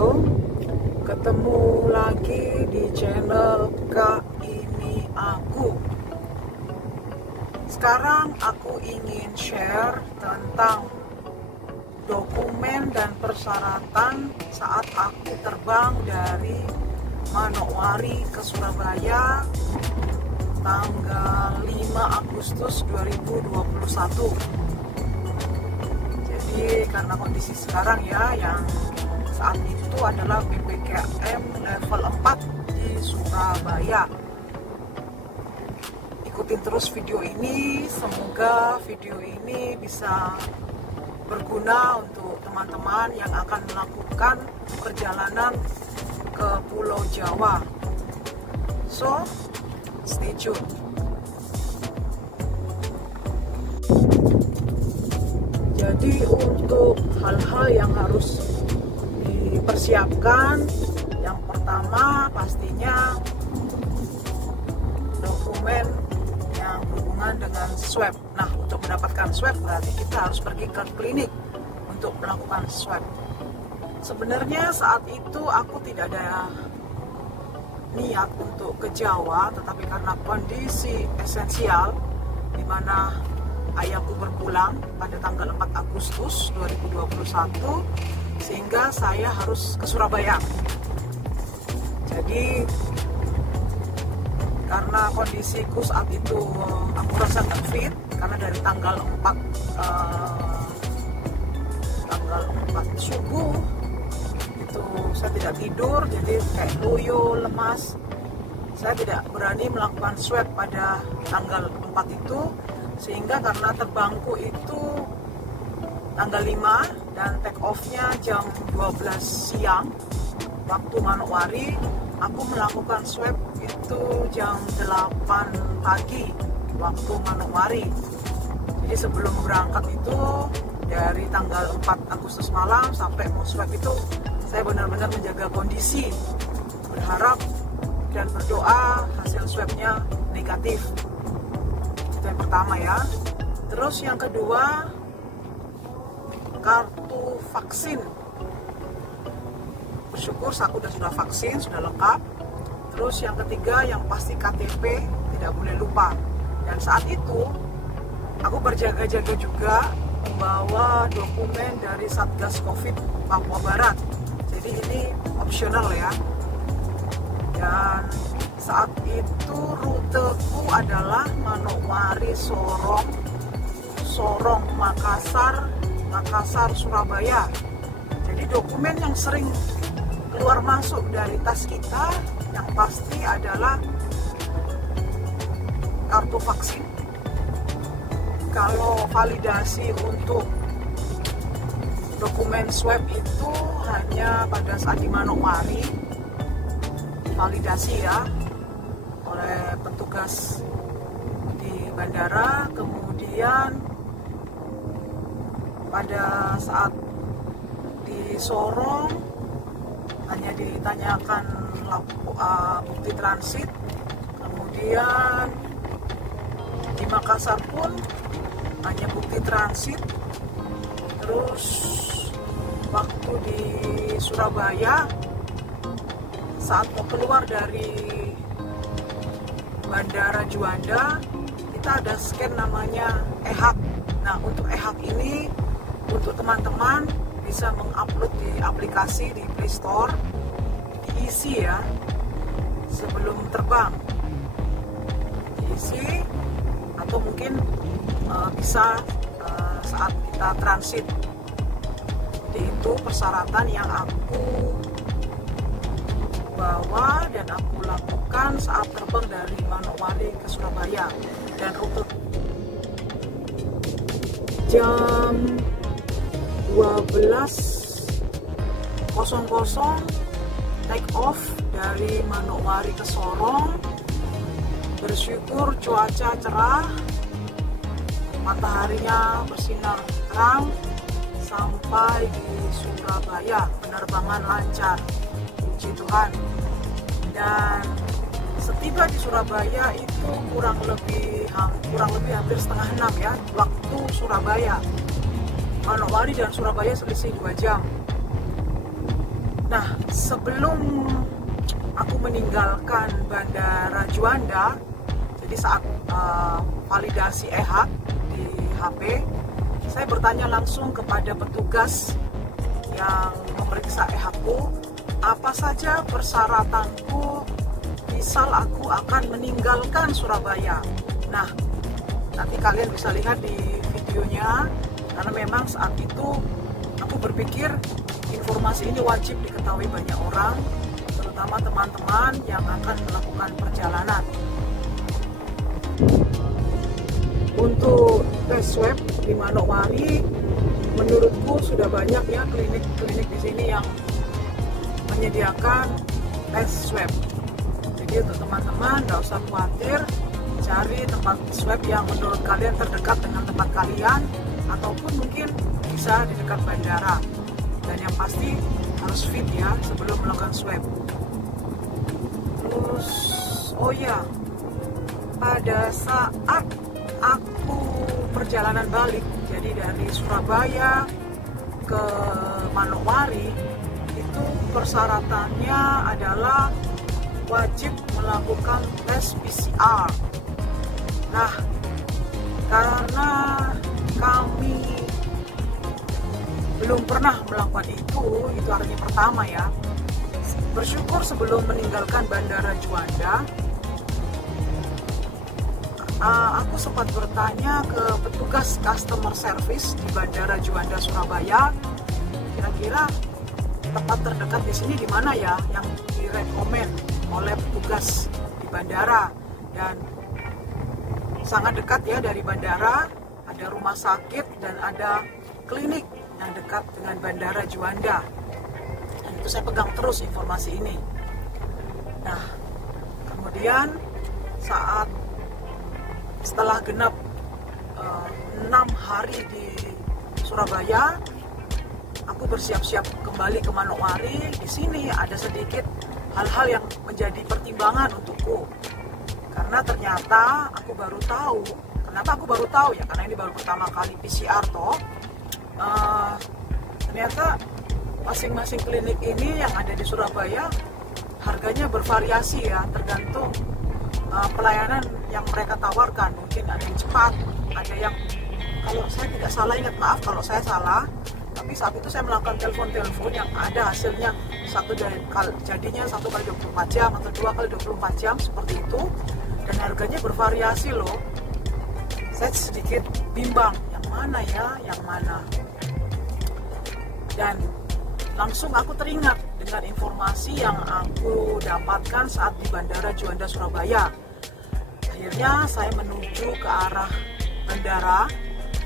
Halo, ketemu lagi di channel Kak Ini Aku. Sekarang aku ingin share tentang dokumen dan persyaratan saat aku terbang dari Manokwari ke Surabaya tanggal 5 Agustus 2021. Jadi karena kondisi sekarang ya, yang saat itu adalah PPKM level 4 di Surabaya. Ikutin terus video ini, semoga video ini bisa berguna untuk teman-teman yang akan melakukan perjalanan ke Pulau Jawa. So, stay tune. Jadi untuk hal-hal yang harus dipersiapkan, yang pertama pastinya dokumen yang berhubungan dengan swab. Nah, untuk mendapatkan swab berarti kita harus pergi ke klinik untuk melakukan swab. Sebenarnya saat itu aku tidak ada niat untuk ke Jawa, tetapi karena kondisi esensial di mana ayahku berpulang pada tanggal 4 Agustus 2021, sehingga saya harus ke Surabaya. Jadi karena kondisiku saat itu aku rasa nggak fit, karena dari tanggal 4 subuh itu saya tidak tidur, jadi kayak loyo, lemas. Saya tidak berani melakukan swab pada tanggal 4 itu, sehingga karena terbangku itu tanggal 5 dan take off-nya jam 12 siang waktu Manokwari, aku melakukan swab itu jam 8 pagi waktu Manokwari. Jadi sebelum berangkat itu dari tanggal 4 Agustus malam sampai mau swab itu saya benar-benar menjaga kondisi, berharap dan berdoa hasil swabnya negatif. Itu yang pertama ya. Terus yang kedua, kartu vaksin. Bersyukur aku sudah vaksin, sudah lengkap. Terus yang ketiga, yang pasti KTP tidak boleh lupa. Dan saat itu aku berjaga-jaga juga membawa dokumen dari Satgas Covid Papua Barat. Jadi ini opsional ya. Dan saat itu ruteku adalah Manokwari, Sorong, Makassar, Surabaya. Jadi dokumen yang sering keluar masuk dari tas kita yang pasti adalah kartu vaksin. Kalau validasi untuk dokumen swab itu hanya pada saat di Manokwari, validasi ya oleh petugas di bandara. Kemudian pada saat di Sorong hanya ditanyakan bukti transit. Kemudian di Makassar pun hanya bukti transit. Terus waktu di Surabaya saat mau keluar dari Bandara Juanda, kita ada scan namanya e-hak. Nah, untuk e-hak ini untuk teman-teman bisa mengupload di aplikasi di Play Store, diisi ya sebelum terbang, diisi, atau mungkin bisa saat kita transit. Jadi itu persyaratan yang aku bawa dan aku lakukan saat terbang dari Manokwari ke Surabaya. Dan rute jam 12.00 take off dari Manokwari ke Sorong. Bersyukur cuaca cerah, mataharinya bersinar terang. Sampai di Surabaya, penerbangan lancar, puji Tuhan. Dan setiba di Surabaya itu kurang lebih hampir setengah 6 ya, waktu Surabaya. Manokwari dan Surabaya selisih 2 jam. Nah, sebelum aku meninggalkan Bandara Juanda, jadi saat validasi e-hak di HP, saya bertanya langsung kepada petugas yang memeriksa e-hakku, apa saja persyaratanku misal aku akan meninggalkan Surabaya. Nah, nanti kalian bisa lihat di videonya, karena memang saat itu aku berpikir informasi ini wajib diketahui banyak orang, terutama teman-teman yang akan melakukan perjalanan. Untuk tes swab di Manokwari, menurutku sudah banyak ya klinik-klinik di sini yang menyediakan tes swab. Jadi untuk teman-teman nggak usah khawatir, cari tempat swab yang menurut kalian terdekat dengan tempat kalian, ataupun mungkin bisa di dekat bandara. Dan yang pasti harus fit ya sebelum melakukan swab. Terus, oh ya, pada saat aku perjalanan balik, jadi dari Surabaya ke Manokwari, itu persyaratannya adalah wajib melakukan tes PCR. Nah, karena kami belum pernah melakukan itu artinya pertama ya. Bersyukur sebelum meninggalkan Bandara Juanda, aku sempat bertanya ke petugas customer service di Bandara Juanda Surabaya, kira-kira tempat terdekat di sini di mana ya yang direkomend oleh petugas di bandara. Dan sangat dekat ya dari bandara, ada rumah sakit dan ada klinik yang dekat dengan Bandara Juanda. Dan itu saya pegang terus informasi ini. Nah, kemudian setelah genap 6 hari di Surabaya, aku bersiap-siap kembali ke Manokwari. Di sini ada sedikit hal-hal yang menjadi pertimbangan untukku, karena ternyata aku baru tahu. Kenapa aku baru tahu ya? Karena ini baru pertama kali PCR toh. Ternyata masing-masing klinik ini yang ada di Surabaya harganya bervariasi ya, tergantung pelayanan yang mereka tawarkan. Mungkin ada yang cepat, ada yang, kalau saya tidak salah, ingat maaf kalau saya salah, tapi saat itu saya melakukan telepon yang ada hasilnya jadinya 1 kali 24 jam atau 2 kali 24 jam seperti itu, dan harganya bervariasi loh. Saya sedikit bimbang, yang mana ya, yang mana. Dan langsung aku teringat dengan informasi yang aku dapatkan saat di Bandara Juanda Surabaya. Akhirnya saya menuju ke arah bandara,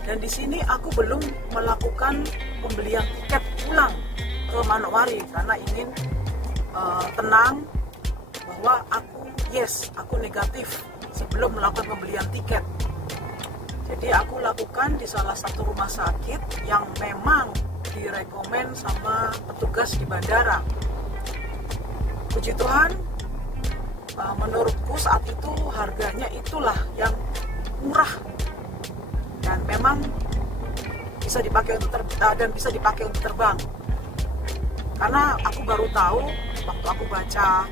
dan di sini aku belum melakukan pembelian tiket pulang ke Manokwari karena ingin tenang bahwa aku negatif sebelum melakukan pembelian tiket. Jadi aku lakukan di salah satu rumah sakit yang memang direkomend sama petugas di bandara. Puji Tuhan, menurutku saat itu harganya itulah yang murah dan memang bisa dipakai untuk terbang. Karena aku baru tahu waktu aku baca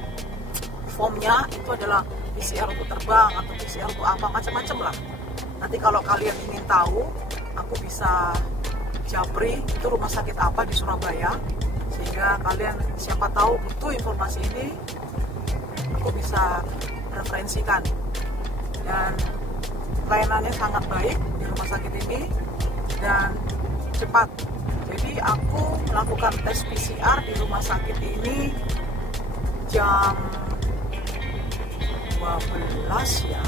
formnya itu adalah PCR untuk terbang atau PCR untuk apa, macam-macam lah. Nanti kalau kalian ingin tahu, aku bisa japri itu rumah sakit apa di Surabaya, sehingga kalian siapa tahu butuh informasi ini, aku bisa referensikan. Dan pelayanannya sangat baik di rumah sakit ini dan cepat. Jadi aku melakukan tes PCR di rumah sakit ini jam 12 ya,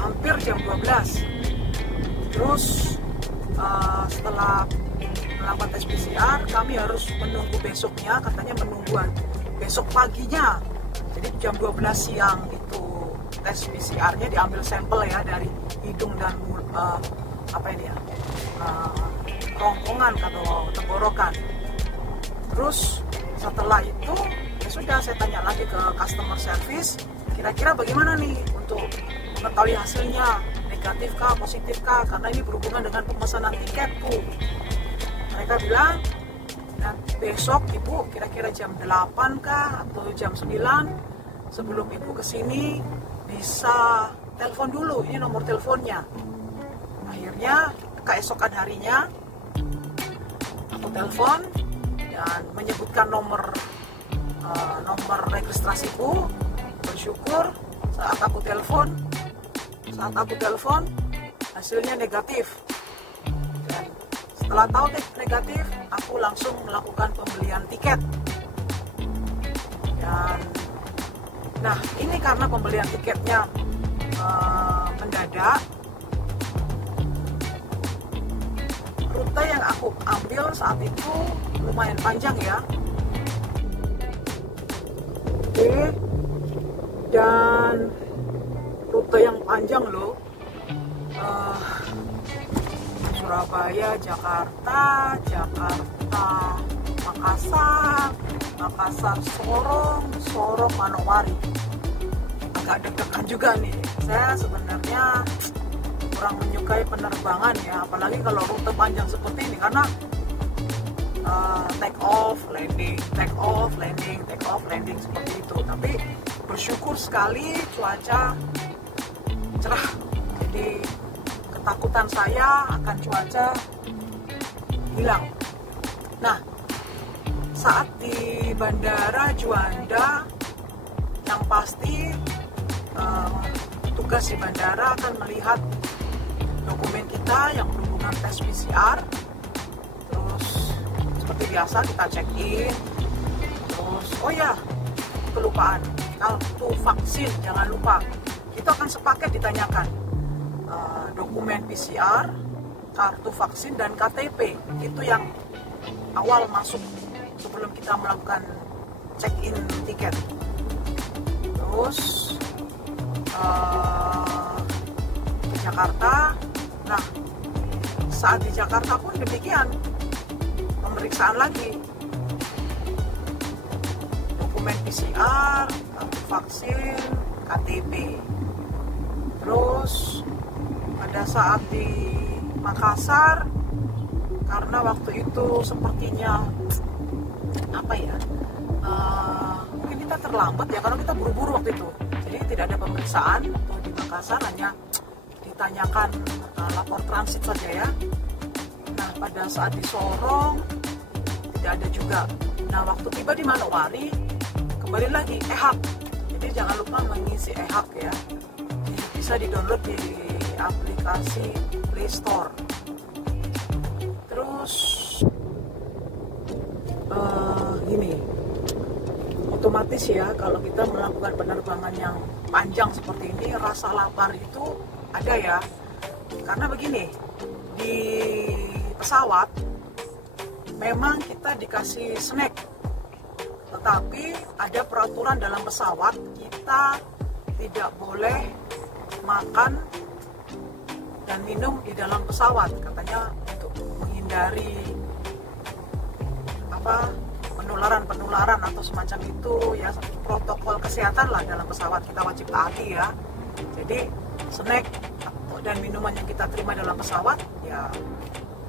hampir jam 12. Terus setelah melakukan tes PCR, kami harus menunggu besoknya, katanya menunggu besok paginya. Jadi jam 12 siang itu tes PCR-nya, diambil sampel ya dari hidung dan kerongkongan atau tenggorokan. Terus setelah itu ya sudah, saya tanya lagi ke customer service, kira-kira bagaimana nih untuk mengetahui hasilnya, negatif kah, positif kah, karena ini berhubungan dengan pemesanan tiketku. Mereka bilang Nah, besok Ibu kira-kira jam 8 kah atau jam 9 sebelum Ibu kesini bisa telepon dulu, ini nomor teleponnya. Akhirnya keesokan harinya aku telepon dan menyebutkan nomor registrasiku. Bersyukur saat aku telepon hasilnya negatif. Dan setelah tahu negatif, aku langsung melakukan pembelian tiket. Dan nah, ini karena pembelian tiketnya mendadak, rute yang aku ambil saat itu lumayan panjang ya. Oke, dan rute yang panjang loh. Surabaya, Jakarta, Makassar, Sorong, Manokwari. Agak deg-degan juga nih. Saya sebenarnya kurang menyukai penerbangan ya, apalagi kalau rute panjang seperti ini karena take off, landing seperti itu. Tapi bersyukur sekali cuaca cerah. Jadi ketakutan saya akan cuaca hilang. Nah, saat di Bandara Juanda, yang pasti tugas di bandara akan melihat dokumen kita yang berhubungan tes PCR. Terus seperti biasa kita check in. Terus oh ya, kelupaan, kartu vaksin jangan lupa. Itu akan sepaket ditanyakan. Dokumen PCR, kartu vaksin, dan KTP. Itu yang awal masuk sebelum kita melakukan check-in tiket. Terus ke Jakarta. Nah, saat di Jakarta pun demikian, pemeriksaan lagi. Dokumen PCR, kartu vaksin, KTP. Terus pada saat di Makassar, karena waktu itu sepertinya apa ya, mungkin kita terlambat ya karena kita buru-buru waktu itu, jadi tidak ada pemeriksaan. Waktu di Makassar hanya ditanyakan lapor transit saja ya. Nah, pada saat di Sorong tidak ada juga. Nah, waktu tiba di Manokwari kembali lagi EHAK, jadi jangan lupa mengisi EHAK ya. Bisa di-download di aplikasi Play Store. Terus gini, otomatis ya kalau kita melakukan penerbangan yang panjang seperti ini, rasa lapar itu ada ya. Karena begini, di pesawat memang kita dikasih snack, tetapi ada peraturan dalam pesawat, kita tidak boleh makan dan minum di dalam pesawat, katanya untuk menghindari penularan atau semacam itu ya, protokol kesehatan lah dalam pesawat, kita wajib taati ya. Jadi snack dan minuman yang kita terima dalam pesawat ya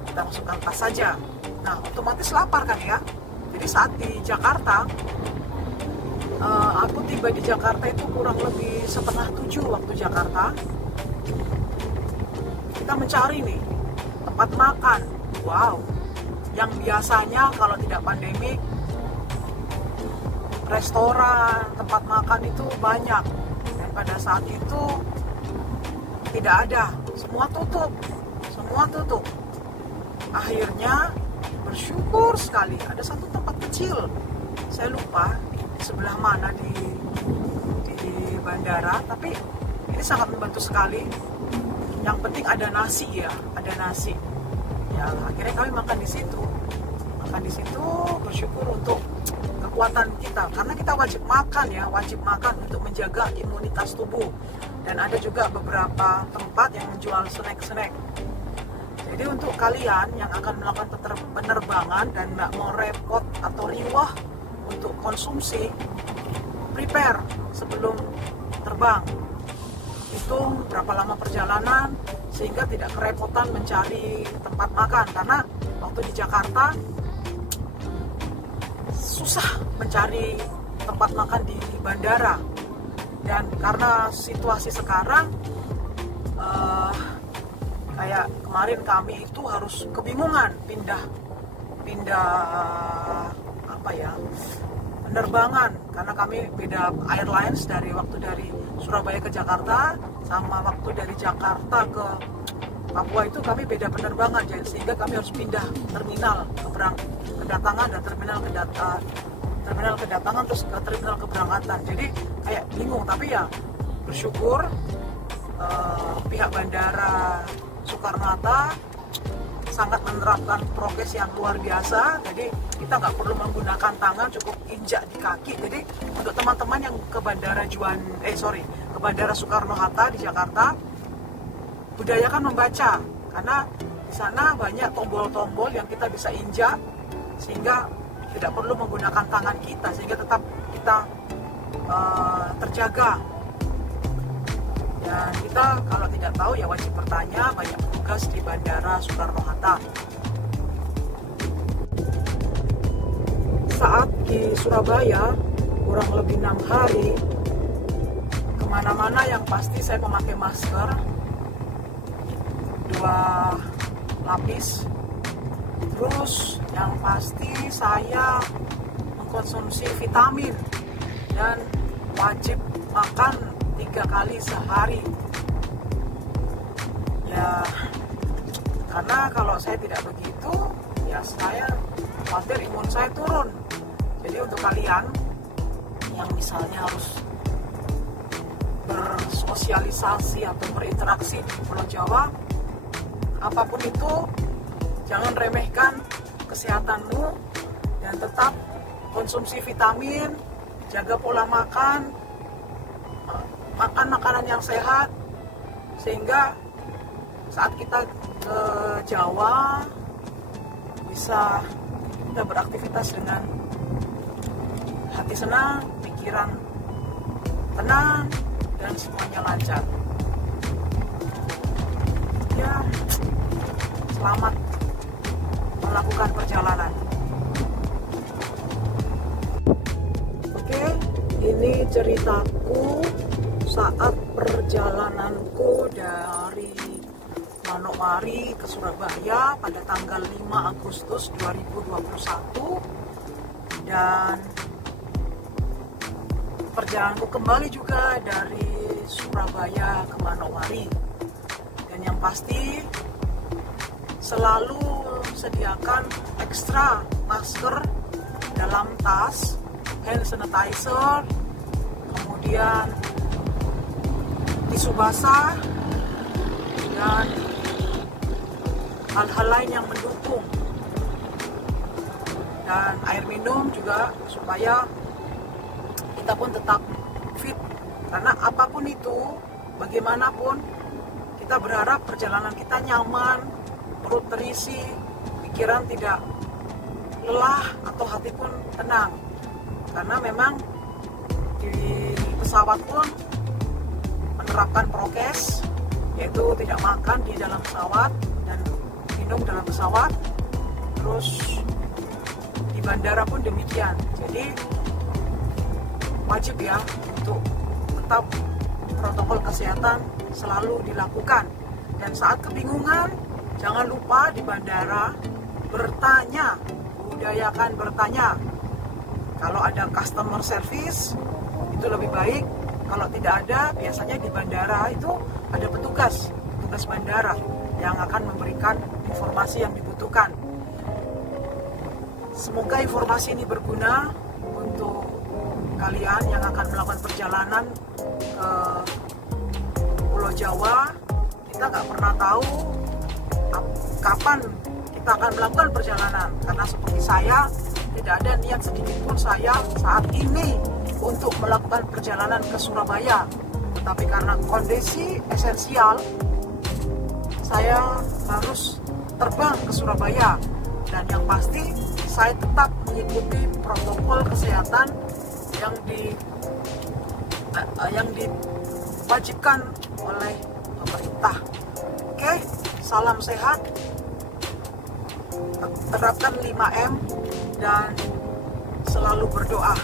kita masukkan tas saja. Nah, otomatis lapar kan ya. Jadi saat di Jakarta, aku tiba di Jakarta itu kurang lebih 6:30 waktu Jakarta. Kita mencari nih tempat makan. Wow, yang biasanya kalau tidak pandemi restoran, tempat makan itu banyak, dan pada saat itu tidak ada, semua tutup. Akhirnya bersyukur sekali ada satu tempat kecil, saya lupa di sebelah mana di bandara, tapi ini sangat membantu sekali. Yang penting ada nasi ya, ya akhirnya kami makan di situ, bersyukur untuk kekuatan kita, karena kita wajib makan untuk menjaga imunitas tubuh. Dan ada juga beberapa tempat yang menjual snack. Jadi untuk kalian yang akan melakukan penerbangan dan nggak mau repot atau riwah untuk konsumsi, prepare sebelum terbang. Hitung berapa lama perjalanan sehingga tidak kerepotan mencari tempat makan. Karena waktu di Jakarta susah mencari tempat makan di bandara. Dan karena situasi sekarang kayak kemarin kami itu harus kebingungan pindah penerbangan, karena kami beda airlines dari Surabaya ke Jakarta sama waktu dari Jakarta ke Papua itu kami beda penerbangan, sehingga kami harus pindah terminal kedatangan dan terminal kedatangan terus ke terminal keberangkatan. Jadi kayak bingung, tapi ya bersyukur pihak bandara Soekarno-Hatta sangat menerapkan prokes yang luar biasa. Jadi kita nggak perlu menggunakan tangan, cukup injak di kaki. Jadi untuk teman-teman yang ke bandara ke bandara Soekarno-Hatta di Jakarta, budayakan membaca, karena di sana banyak tombol-tombol yang kita bisa injak sehingga tidak perlu menggunakan tangan kita, sehingga tetap kita terjaga. Dan kita kalau tidak tahu ya wajib bertanya, banyak petugas di bandara Soekarno-Hatta. Saat di Surabaya kurang lebih 6 hari, kemana-mana yang pasti saya memakai masker 2 lapis. Terus yang pasti saya mengkonsumsi vitamin dan wajib makan 3 kali sehari. Ya, karena kalau saya tidak begitu, ya saya khawatir imun saya turun. Jadi untuk kalian yang misalnya harus bersosialisasi atau berinteraksi di Pulau Jawa, apapun itu, jangan remehkan kesehatanmu dan tetap konsumsi vitamin, jaga pola makan, makan makanan yang sehat, sehingga saat kita ke Jawa bisa kita beraktivitas dengan hati senang, pikiran tenang, dan semuanya lancar. Ya, selamat melakukan perjalanan. Oke, ini ceritaku saat perjalananku dari Manokwari ke Surabaya pada tanggal 5 Agustus 2021, dan perjalananku kembali juga dari Surabaya ke Manokwari. Dan yang pasti selalu sediakan ekstra masker dalam tas, hand sanitizer, kemudian tisu basah, dan hal-hal lain yang mendukung, dan air minum juga supaya kita pun tetap fit. Karena apapun itu, bagaimanapun kita berharap perjalanan kita nyaman, perut terisi, pikiran tidak lelah, atau hati pun tenang. Karena memang di pesawat pun menerapkan prokes, yaitu tidak makan di dalam pesawat dan minum dalam pesawat. Terus di bandara pun demikian. Jadi wajib ya untuk tetap protokol kesehatan selalu dilakukan. Dan saat kebingungan, jangan lupa di bandara bertanya, budayakan bertanya. Kalau ada customer service itu lebih baik. Kalau tidak ada, biasanya di bandara itu ada petugas bandara yang akan memberikan informasi yang dibutuhkan. Semoga informasi ini berguna untuk kalian yang akan melakukan perjalanan ke Pulau Jawa. Kita nggak pernah tahu kapan kita akan melakukan perjalanan, karena seperti saya, tidak ada niat sedikit pun saya saat ini untuk melakukan perjalanan ke Surabaya. Tetapi karena kondisi esensial, saya harus terbang ke Surabaya. Dan yang pasti, saya tetap mengikuti protokol kesehatan yang diwajibkan oleh pemerintah. Oke, salam sehat, terapkan 5M, dan selalu berdoa